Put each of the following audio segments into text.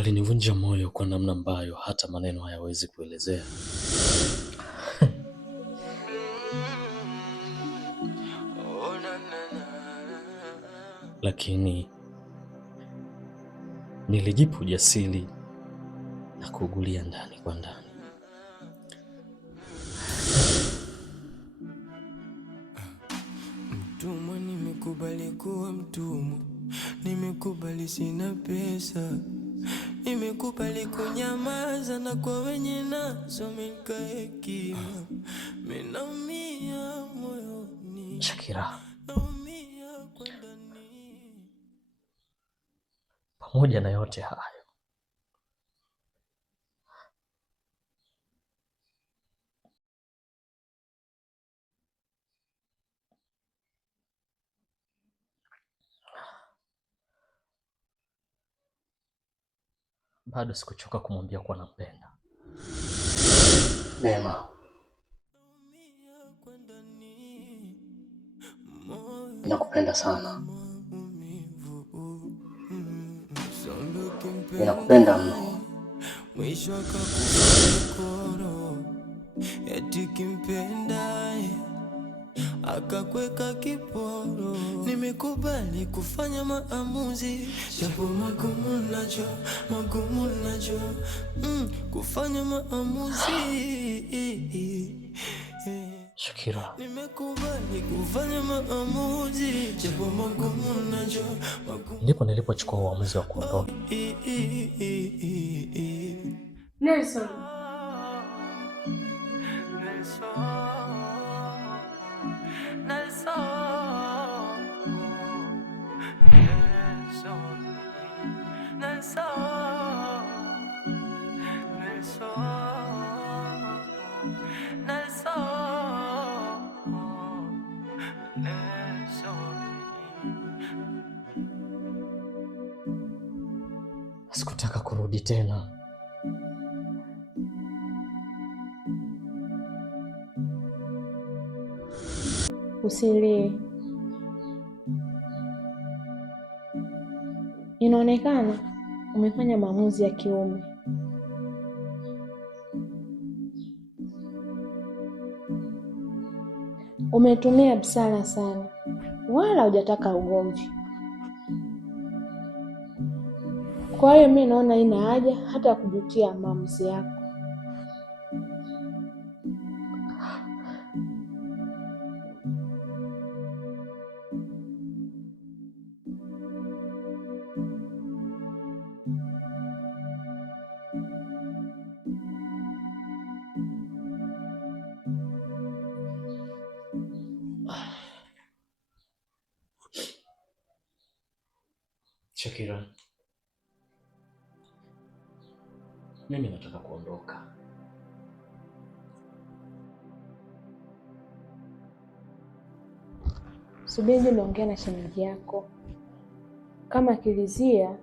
Alinivunja moyo kwa namna ambayo hata maneno hayawezi kuelezea. Lakini nilijipa ujasiri na kuugulia ndani kwa ndani. Mtumwa, nimekubali kuwa mtumwa, nimekubali sina pesa, nimekubali kunyamaza na kwa wenye nazo nikae kimya. Ninaumia moyoni, Shakira, naumia kwa ndani. pamoja na yote hayo, bado sikuchoka kumwambia kuwa nampenda. Neema, nakupenda sana. Ninakupenda mno. Mwisho akakukoro eti kimpendaye akakweka kiporo. Nimekubali kufanya maamuzi japo magumu nacho kufanya maamuzi. Shakira, Nimekubali kufanya maamuzi japo magumu nacho. ndipo nilipochukua uamuzi wa kuondoka. Nelson. Sikutaka kurudi tena. Usilie. Inaonekana umefanya maamuzi ya kiume. Umetumia busara sana, wala hujataka ugomvi. Kwa hiyo mimi naona haina haja hata kujutia maamuzi yako. Shakira, mimi nataka kuondoka. Subiri niongee na shemeji yako. Kama kilizia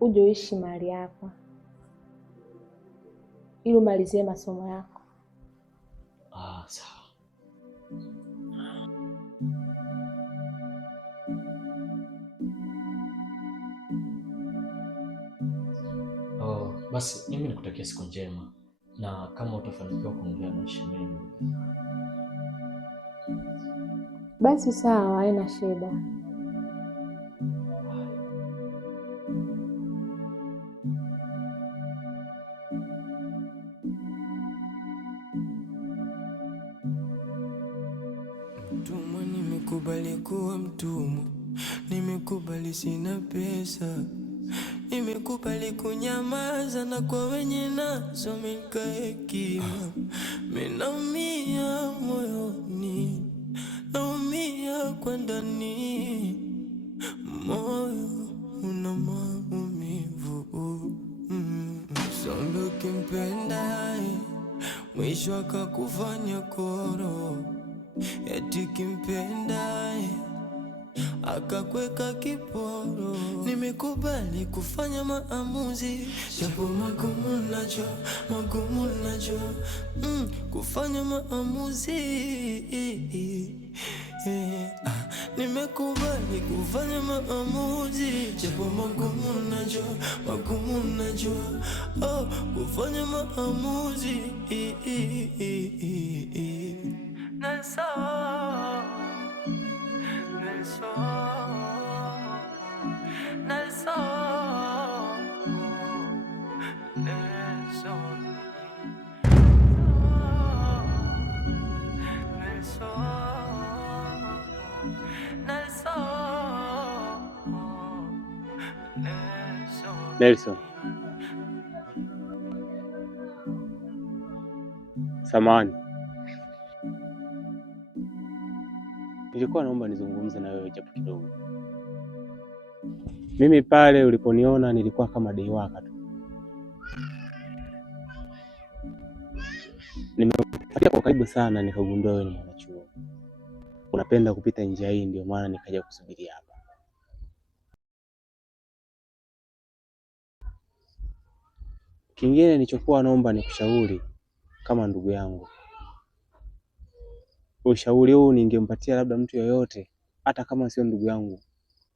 uje uishi mahali hapa ili umalizie masomo yako. Sawa. Basi mimi nikutakia siku njema, na kama utafanikiwa kuongea na shemeji. Basi sawa, haina shida. Mtumwa, nimekubali kuwa mtumwa, nimekubali sina pesa, nimekubali kunyamaza na kwa wenye nazo nikae kimya. Ninaumia moyoni, naumia kwa ndani, moyo una maumivu. Songo kimpendaye mwisho akakufanya koro eti kimpendaye akakweka kiporo. Nimekubali kufanya maamuzi japo magumu nacho kufanya maamuzi. Nimekubali kufanya maamuzi, japo magumu najua, kufanya maamuzi Nelson, samahani, nilikuwa naomba nizungumze na wewe japo kidogo. Mimi pale uliponiona nilikuwa kama deiwaka tu. Nimekufuatia kwa karibu sana, nikagundua wewe ni mwanachuo, unapenda kupita njia hii, ndio maana nikaja kusubiri hapa. Kingine nilichokuwa naomba nikushauri kama ndugu yangu. Ushauri huu ningempatia labda mtu yoyote, hata kama sio ndugu yangu,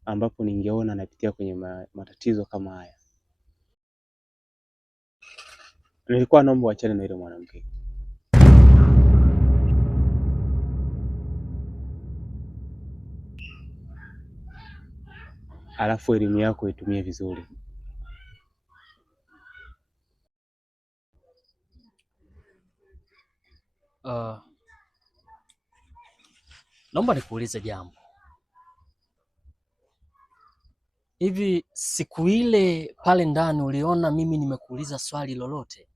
ambapo ningeona anapitia kwenye matatizo kama haya. Nilikuwa naomba uachane na ile mwanamke. Alafu elimu yako itumie vizuri. Naomba nikuulize jambo. Hivi siku ile pale ndani uliona mimi nimekuuliza swali lolote?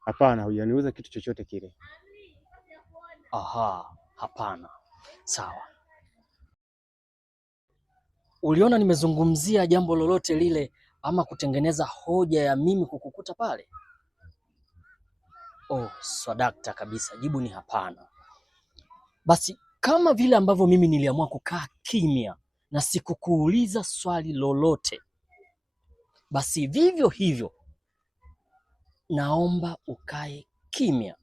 Hapana, hujaniuliza kitu chochote kile. Aha, hapana. Sawa. Uliona nimezungumzia jambo lolote lile ama kutengeneza hoja ya mimi kukukuta pale? Oh, swadakta kabisa. Jibu ni hapana. Basi kama vile ambavyo mimi niliamua kukaa kimya na sikukuuliza swali lolote, basi vivyo hivyo naomba ukae kimya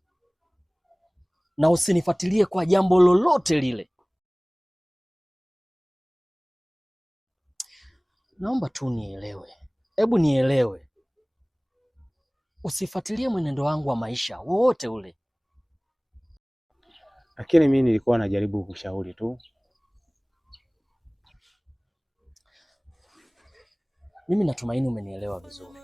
na usinifuatilie kwa jambo lolote lile. Naomba tu nielewe. Hebu nielewe. Usifuatilie mwenendo wangu wa maisha wowote ule. Lakini mimi nilikuwa najaribu kushauri tu. Mimi natumaini umenielewa vizuri.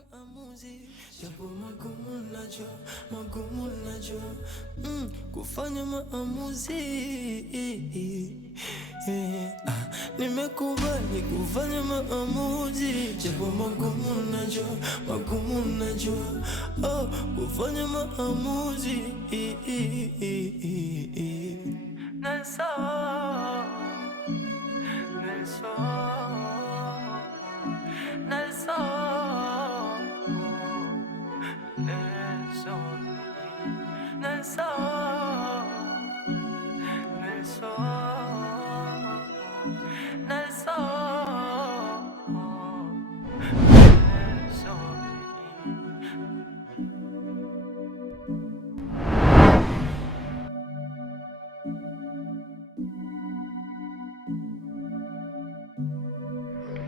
Kufanya maamuzi, nimekubali kufanya maamuzi, japo magumu najua, kufanya maamuzi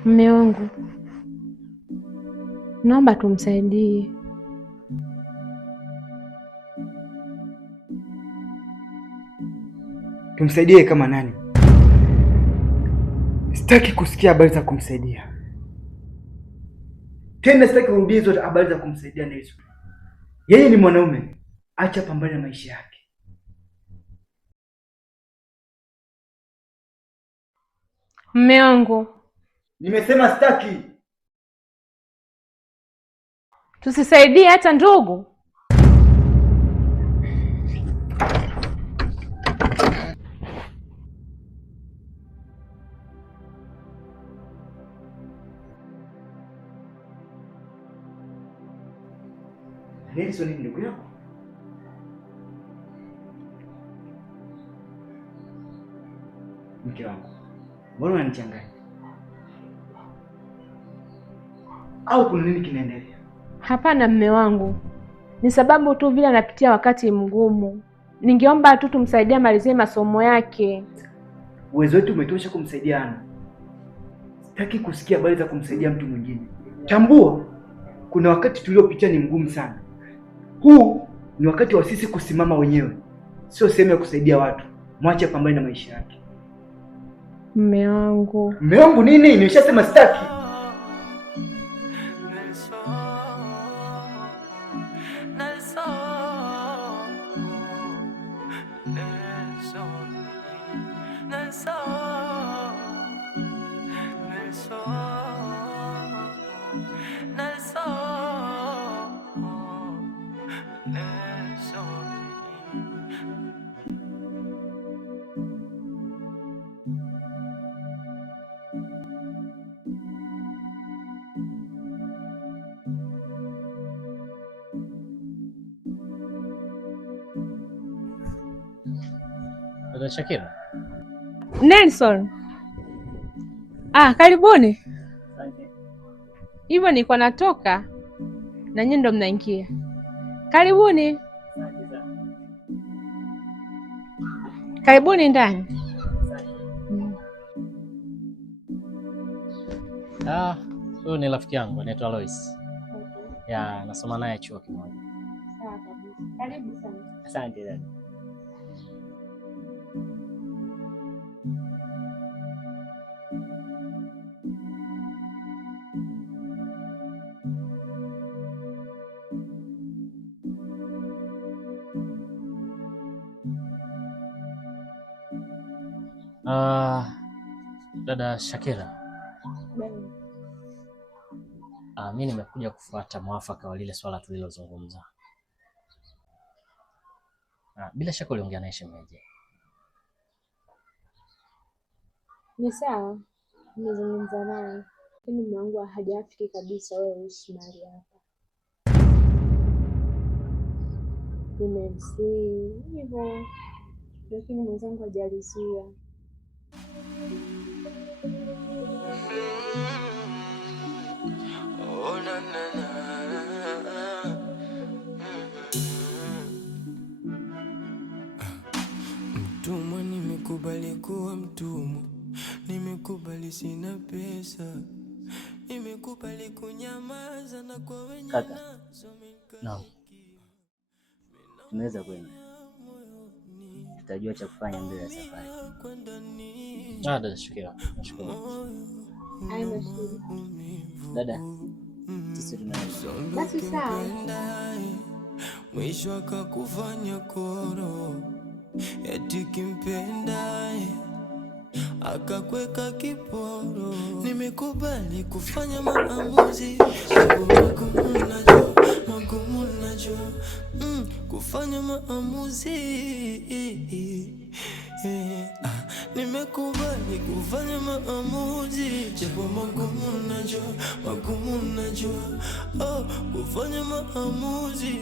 Mume wangu, naomba tumsaidie. Tumsaidie kama nani? Sitaki kusikia habari za kumsaidia tena, sitaki kurudie hizo habari za kumsaidia Nelson. Yeye ni mwanaume, acha pambane na maisha yake. Mume wangu, nimesema sitaki. Tusisaidie hata ndugu? Nelson ni ndugu yako? Mke wangu, mbona unanichanganya? Au kuna nini kinaendelea? Hapana mume wangu, ni sababu tu vile anapitia wakati mgumu, ningeomba tu tumsaidie amalizie masomo yake. Uwezo wetu umetosha kumsaidia Ana. Sitaki kusikia habari za kumsaidia mtu mwingine. Tambua, kuna wakati tuliopitia ni mgumu sana. Huu ni wakati wa sisi kusimama wenyewe, sio sehemu ya kusaidia watu. Mwache apambane na maisha yake. Mume wangu. Mume wangu nini? Nimeshasema sitaki. Dada Shakira. Nelson. Karibuni. Hivyo nilikuwa natoka na nyinyi ndo mnaingia. Karibuni. Karibuni ndani. Huyu ni rafiki yangu anaitwa Lois. Ya, nasoma naye chuo kimoja. Sawa kabisa. Karibu sana. Asante dada. Dada Shakira. Mimi nimekuja kufuata mwafaka wa lile swala tulilozungumza. Bila shaka uliongea naye shemeji. Ni sawa, nimezungumza naye, lakini mume wangu hajafiki kabisa wewe uishi mahali hapa. Nimemsihi hivyo, lakini mwenzangu hajalizia. Mtumwa nimekubali kuwa mtumwa, nimekubali sina pesa, nimekubali kunyamaza na kwa wenye nazo. Naam. Tunaweza kwenda. Tutajua cha kufanya mbele ya safari. Dada Shakira, nashukuru. Haina shida. Dada, sisi tunaenda. Basi sawa. Mwisho akakufanya koro, eti kimpendaye akakweka kiporo. Nimekubali kufanya maamuzi magumu, najua kufanya maamuzi. Nimekubali kufanya maamuzi japo magumu, najua kufanya maamuzi.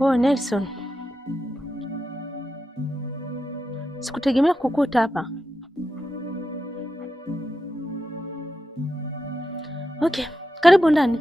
Oh, Nelson. Sikutegemea kukuta hapa. Okay, karibu ndani.